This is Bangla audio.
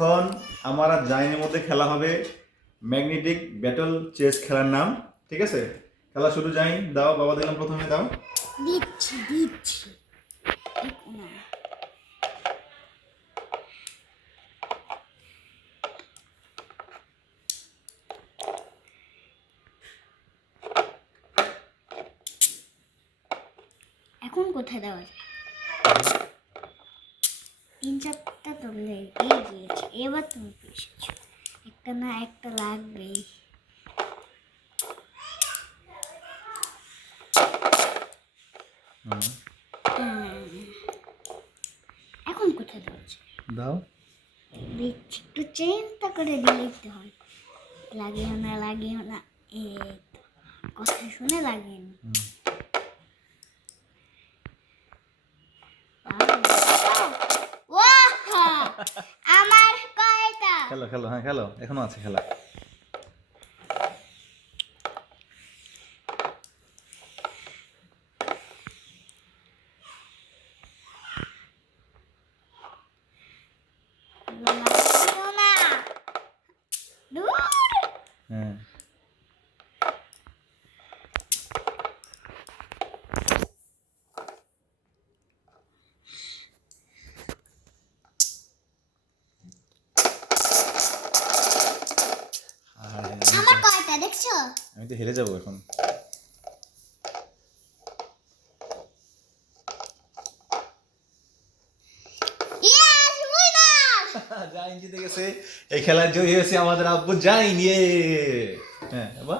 এখন আমার আর জাইনের মধ্যে খেলা হবে ম্যাগনেটিক ব্যাটল চেস খেলার নাম, ঠিক আছে? খেলা শুরু। জাইন দাও, বাবা দিলাম, প্রথমে দাও। দিচ্ছি দিচ্ছি দেখো না। এখন কোথায় দেওয়া যায়? 3-4টা তো লেগেই গিয়েছে, এবার তুমি পেয়েছো। একটা না একটা লাগবেই। এখন কোথায় দেওয়া যায়? দাও। দিচ্ছি, একটু চিন্তা করে দিতে হয়। লাগিও না লাগিও না, এই তো কথা শুনে লাগিয়ে নি। আমার কয়টা? খেলো খেলো, হ্যাঁ খেলো, এখনো আছে খেলা। লাগিও না, দূর। হ্যাঁ, আমার কয়টা দেখছো? আমি তো হেরে যাবো এখন। Yes, winner! জাইন জিতে গেছে। এই খেলায় জয়ী হয়েছে আমাদের আব্বু জাইন। ইয়ে, হ্যাঁ বাবা।